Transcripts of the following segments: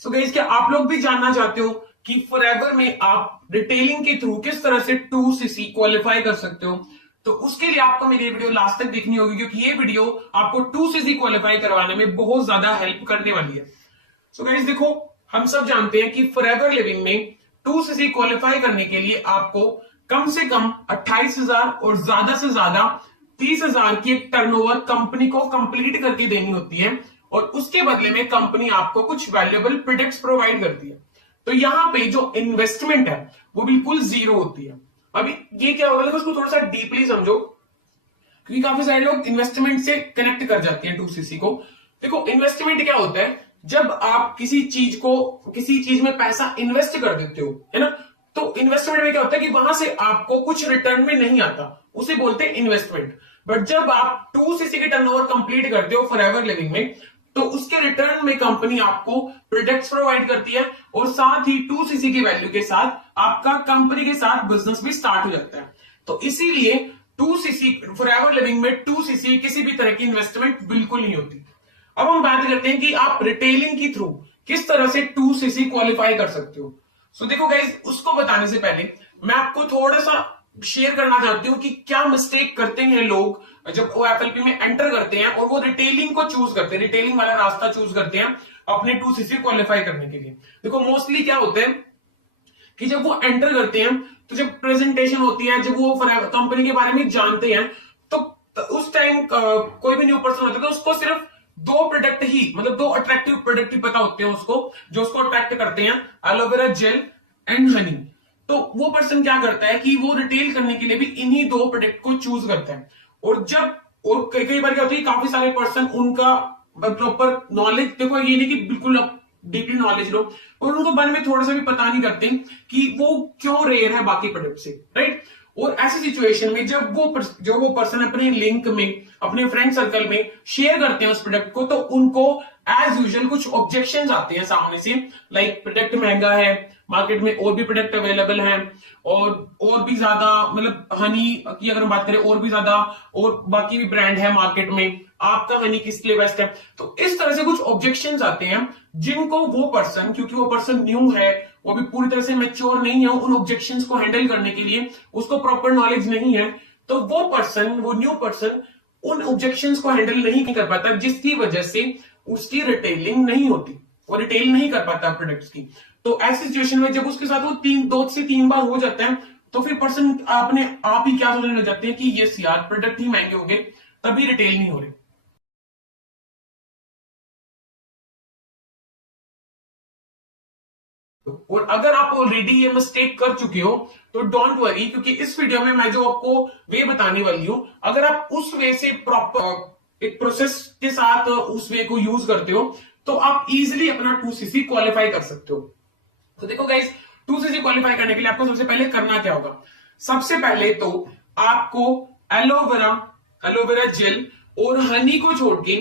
So guys, क्या आप लोग भी जानना चाहते हो कि फॉरएवर में आप रिटेलिंग के थ्रू किस तरह से 2cc क्वालिफाई कर सकते हो? तो उसके लिए आपको मेरी वीडियो लास्ट तक देखनी होगी, क्योंकि ये वीडियो आपको 2cc क्वालिफाई करवाने में बहुत ज्यादा हेल्प करने वाली है। सो गाइस देखो, हम सब जानते हैं कि फॉरएवर लिविंग में 2cc क्वालिफाई करने के लिए आपको कम से कम 28,000 और ज्यादा से ज्यादा 30,000 की एक टर्नओवर कंपनी को कंप्लीट करके देनी होती है, और उसके बदले में कंपनी आपको कुछ वैल्यूएबल प्रोडक्ट्स प्रोवाइड करती है। तो यहां पे जो इन्वेस्टमेंट है वो बिल्कुल जीरो होती है। अभी ये क्या होगा, देखो उसको थोड़ा सा डीपली समझो, क्योंकि काफी सारे लोग इन्वेस्टमेंट से कनेक्ट कर जाते हैं 2cc को। देखो, इन्वेस्टमेंट क्या होता है? जब आप किसी चीज में पैसा इन्वेस्ट कर देते हो, है ना, तो इन्वेस्टमेंट में क्या होता है कि वहां से आपको कुछ रिटर्न में नहीं आता, उसे बोलते हैं इन्वेस्टमेंट। बट जब आप 2cc के टर्नओवर कंप्लीट करते हो फॉरएवर लिविंग में, तो उसके रिटर्न में कंपनी आपको प्रोडक्ट्स प्रोवाइड करती है, और साथ ही 2cc की वैल्यू के साथ आपका कंपनी के साथ बिजनेस भी स्टार्ट हो जाता है। तो इसीलिए 2cc फॉरएवर लिविंग में 2cc किसी भी तरह की इन्वेस्टमेंट बिल्कुल नहीं होती। अब हम बात करते हैं कि आप रिटेलिंग के थ्रू किस तरह से 2cc क्वालिफाई कर सकते हो। सो देखो गाइज, उसको बताने से पहले मैं आपको थोड़ा सा शेयर करना चाहती हूँ कि क्या मिस्टेक करते हैं लोग जब वो एफएलपी में एंटर करते हैं और वो रिटेलिंग को चूज करते हैं, रिटेलिंग वाला रास्ता चूज करते हैं अपने 2cc क्वालिफाई करने के लिए। देखो, मोस्टली क्या होता है कि जब वो एंटर करते हैं, तो जब प्रेजेंटेशन होती है, जब वो कंपनी के बारे में जानते हैं, तो उस टाइम कोई भी न्यू पर्सन होता है तो उसको सिर्फ दो प्रोडक्ट ही, मतलब दो अट्रैक्टिव प्रोडक्ट ही पता होते हैं उसको, जो उसको अट्रैक्ट करते हैं, एलोवेरा जेल एंड हनी। तो वो पर्सन क्या करता है कि वो रिटेल करने के लिए भी इन्हीं दो प्रोडक्ट को चूज करता है। और कई कई बार क्या होता है, काफी सारे पर्सन उनका प्रॉपर नॉलेज, देखो ये नहीं कि बिल्कुल डीपली नॉलेज लो, और उनको बारे में थोड़ा सा भी पता नहीं करते कि वो क्यों रेयर है बाकी प्रोडक्ट से, राइट। और ऐसी सिचुएशन में जब वो पर्सन अपने लिंक में, अपने फ्रेंड सर्कल में शेयर करते हैं उस प्रोडक्ट को, तो उनको एज यूजुअल कुछ ऑब्जेक्शंस आते हैं सामने से, लाइक प्रोडक्ट महंगा है, मार्केट में और भी प्रोडक्ट अवेलेबल हैं, और भी ज्यादा, मतलब हनी की अगर हम बात करें और भी ज्यादा, और बाकी भी ब्रांड है मार्केट में, आपका हनी किस लिए बेस्ट है। तो इस तरह से कुछ ऑब्जेक्शंस आते हैं, जिनको वो पर्सन, क्योंकि वो पर्सन न्यू है, वो भी पूरी तरह से मैच्योर नहीं है उन ऑब्जेक्शंस को हैंडल करने के लिए, उसको प्रॉपर नॉलेज नहीं है, तो वो न्यू पर्सन उन ऑब्जेक्शंस को हैंडल नहीं कर पाता, जिसकी वजह से उसकी रिटेलिंग नहीं होती, वो रिटेल नहीं कर पाता प्रोडक्ट्स की। तो ऐसी सिचुएशन में जब उसके साथ वो 2 से 3 बार हो जाता है, तो फिर पर्सन अपने आप ही क्या सोचने लग जाते हैं कि यस यार, प्रोडक्ट ही महंगे होंगे तभी रिटेल नहीं हो रही। और अगर आप ऑलरेडी ये मिस्टेक कर चुके हो तो डोंट वरी, क्योंकि इस वीडियो में मैं जो आपको वे बताने वाली हूं, अगर आप उस वे से प्रॉपर एक प्रोसेस के साथ उस वे को यूज करते हो, तो आप इजीली अपना 2cc क्वालिफाई कर सकते हो। तो देखो गाइस, 2cc क्वालिफाई करने के लिए आपको सबसे पहले करना क्या होगा? सबसे पहले तो आपको एलोवेरा जेल और हनी को छोड़ के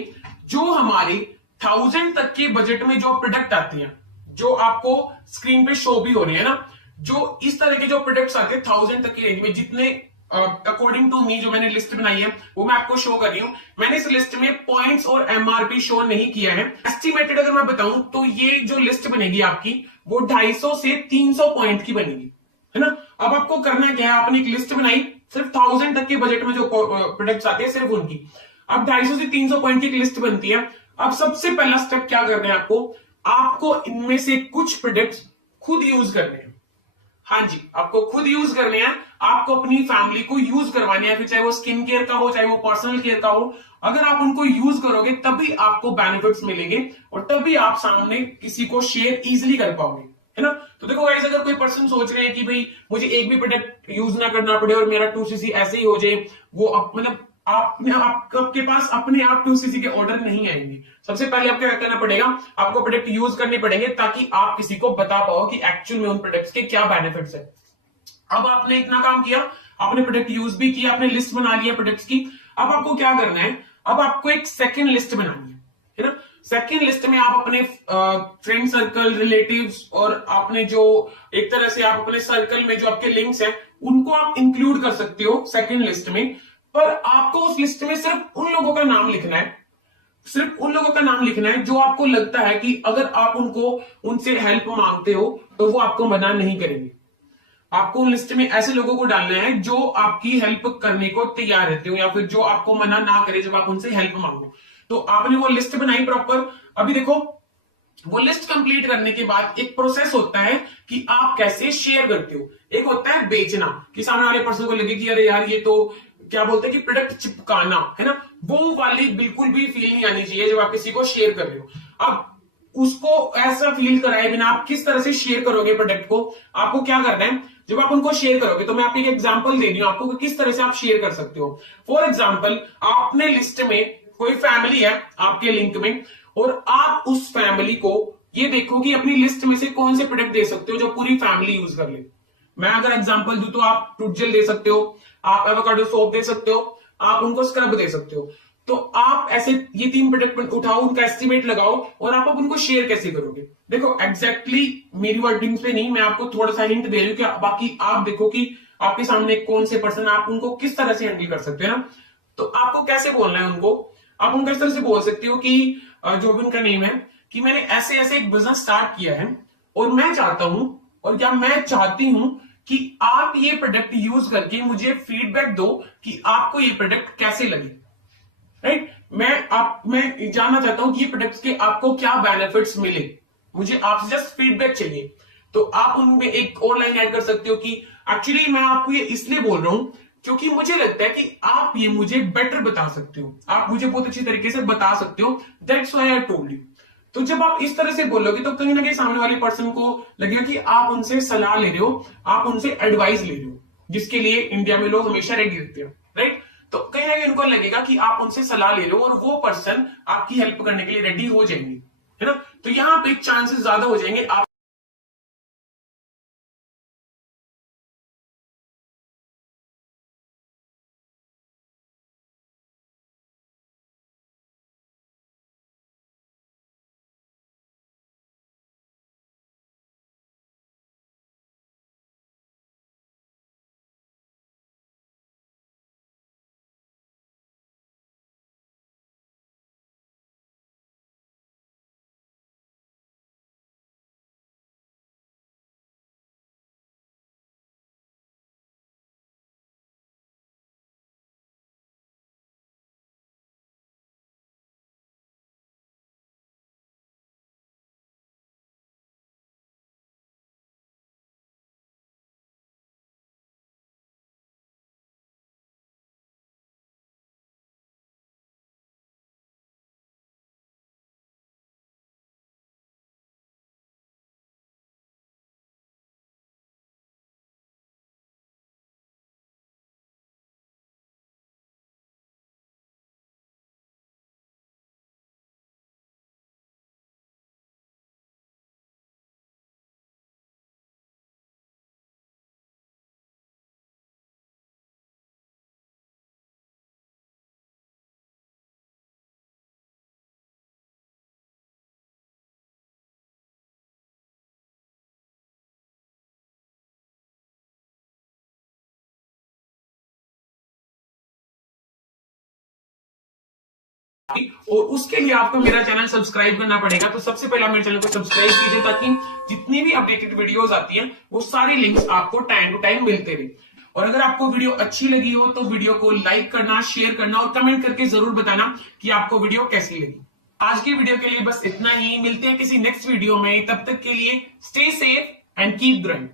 जो हमारे 1000 तक के बजट में जो प्रोडक्ट आती हैं, जो आपको स्क्रीन पे शो भी हो रही है ना, जो इस तरह के जो प्रोडक्ट्स आते हैं 1000 तक की रेंज में, जितने अकॉर्डिंग टू मी जो मैंने लिस्ट बनाई है वो मैं आपको शो कर रही हूं। मैंने इस लिस्ट में पॉइंट्स और एमआरपी शो नहीं किया है। एस्टिमेटेड अगर मैं बताऊं तो ये जो लिस्ट बनेगी आपकी, वो 250 से 300 पॉइंट की बनेगी, है ना। अब आपको करना क्या है, आपने एक लिस्ट बनाई सिर्फ 1000 तक के बजट में जो प्रोडक्ट्स आते हैं सिर्फ उनकी। अब 250 से 300 पॉइंट की एक लिस्ट बनती है। अब सबसे पहला स्टेप क्या करना है आपको इनमें से कुछ प्रोडक्ट्स खुद यूज करने हैं। हाँ जी, आपको खुद यूज करने हैं, आपको अपनी फैमिली को यूज करवाने हैं, फिर चाहे वो स्किन केयर का हो, चाहे वो पर्सनल केयर का हो। अगर आप उनको यूज करोगे तभी आपको बेनिफिट्स मिलेंगे, और तभी आप सामने किसी को शेयर इजिली कर पाओगे, है ना। तो देखो गाइस, अगर कोई पर्सन सोच रहे हैं कि भाई मुझे एक भी प्रोडक्ट यूज ना करना पड़े और मेरा 2cc ऐसे ही हो जाए, वो मतलब आपके पास अपने आप 2cc के ऑर्डर नहीं आएंगे। सबसे पहले आपको क्या करना पड़ेगा, आपको प्रोडक्ट यूज करने पड़ेंगे, ताकि आप किसी को बता पाओ कि एक्चुअल में उन प्रोडक्ट्स के क्या बेनिफिट्स है। अब आपने इतना काम किया, आपने प्रोडक्ट यूज भी किया, आपने लिस्ट बना लिया प्रोडक्ट्स की। अब आपको क्या करना है, अब आपको एक सेकेंड लिस्ट बनानी है ना। सेकेंड लिस्ट में आप अपने फ्रेंड सर्कल, रिलेटिव्स, और आपने जो एक तरह से आप अपने सर्कल में जो आपके लिंक्स हैं उनको आप इंक्लूड कर सकते हो सेकेंड लिस्ट में। पर आपको उस लिस्ट में सिर्फ उन लोगों का नाम लिखना है, सिर्फ उन लोगों का नाम लिखना है जो आपको लगता है कि अगर आप उनसे हेल्प मांगते हो तो वो आपको मना नहीं करेंगे। आपको लिस्ट में ऐसे लोगों को डालना है जो आपकी हेल्प करने को तैयार रहते हो, या फिर जो आपको मना ना करे जब आप उनसे हेल्प मांगो। तो आपने वो लिस्ट बनाई प्रॉपर। अभी देखो, वो लिस्ट कंप्लीट करने के बाद एक प्रोसेस होता है कि आप कैसे शेयर करते हो। एक होता है बेचना, कि सामने वाले पर्सन को लगे कि अरे यार ये तो क्या बोलते हैं कि प्रोडक्ट चिपकाना है ना, वो वाली बिल्कुल भी फील नहीं आनी चाहिए जब आप किसी को शेयर कर रहे हो। अब उसको ऐसा फील कराए बिना आप किस तरह से शेयर करोगे प्रोडक्ट को, आपको क्या करना है, जब आप उनको शेयर करोगे तो मैं आपको एक एग्जांपल दे रही हूं आपको कि किस तरह से आप शेयर कर सकते हो। फॉर एग्जांपल, आपने लिस्ट में कोई फैमिली है आपके लिंक में, और आप उस फैमिली को ये देखो कि अपनी लिस्ट में से कौन से प्रोडक्ट दे सकते हो जो पूरी फैमिली यूज कर ले। मैं अगर एग्जांपल दूं तो आप टूथ जेल दे सकते हो, आप एवोकाडो सोप दे सकते हो, आप उनको स्क्रब दे सकते हो। तो आप ऐसे ये 3 प्रोडक्ट उठाओ, उनका एस्टिमेट लगाओ, और आप उनको शेयर कैसे करोगे। देखो एग्जैक्टली मेरी वर्डिंग्स पे नहीं, मैं आपको थोड़ा सा हिंट दे रही हूँ कि बाकी आप देखो कि आपके सामने कौन से पर्सन, आप उनको किस तरह से हैंडल कर सकते हो ना। तो आपको कैसे बोलना है उनको, आप उनको इस तरह से बोल सकते हो कि जो भी उनका नेम है, कि मैंने ऐसे ऐसे एक बिजनेस स्टार्ट किया है, और मैं चाहता हूं, और क्या मैं चाहती हूं कि आप ये प्रोडक्ट यूज करके मुझे फीडबैक दो कि आपको ये प्रोडक्ट कैसे लगे। राइट, मैं जानना चाहता हूं कि ये प्रोडक्ट्स के आपको क्या बेनिफिट्स मिले, मुझे आपसे जस्ट फीडबैक चाहिए। तो आप उनमें एक और लाइन ऐड कर सकते हो कि एक्चुअली मैं आपको ये इसलिए बोल रहा हूं क्योंकि मुझे लगता है कि आप ये मुझे बेटर बता सकते हो, आप मुझे बहुत अच्छी तरीके से बता सकते हो, that's why I told you. तो जब आप इस तरह से बोलोगे तो कहीं ना कहीं सामने वाले पर्सन को लगेगा कि आप उनसे सलाह ले रहे हो, आप उनसे एडवाइस ले रहे हो, जिसके लिए इंडिया में लोग हमेशा रेडी रहते हैं। राइट, तो कहीं ना कहीं उनको लगेगा कि आप उनसे सलाह ले रहे हो और वो पर्सन आपकी हेल्प करने के लिए रेडी हो जाएंगे, है ना। तो यहां पे चांसेस ज्यादा हो जाएंगे आप और उसके लिए आपको मेरा चैनल सब्सक्राइब करना पड़ेगा। तो सबसे पहले मेरे चैनल को सब्सक्राइब कीजिए ताकि जितनी भी अपडेटेड वीडियोस आती हैं वो सारी लिंक्स आपको टाइम टू टाइम मिलते रहे। और अगर आपको वीडियो अच्छी लगी हो तो वीडियो को लाइक करना, शेयर करना और कमेंट करके जरूर बताना कि आपको वीडियो कैसी लगी। आज की वीडियो के लिए बस इतना ही, मिलते हैं किसी नेक्स्ट वीडियो में, तब तक के लिए stay safe and keep growing.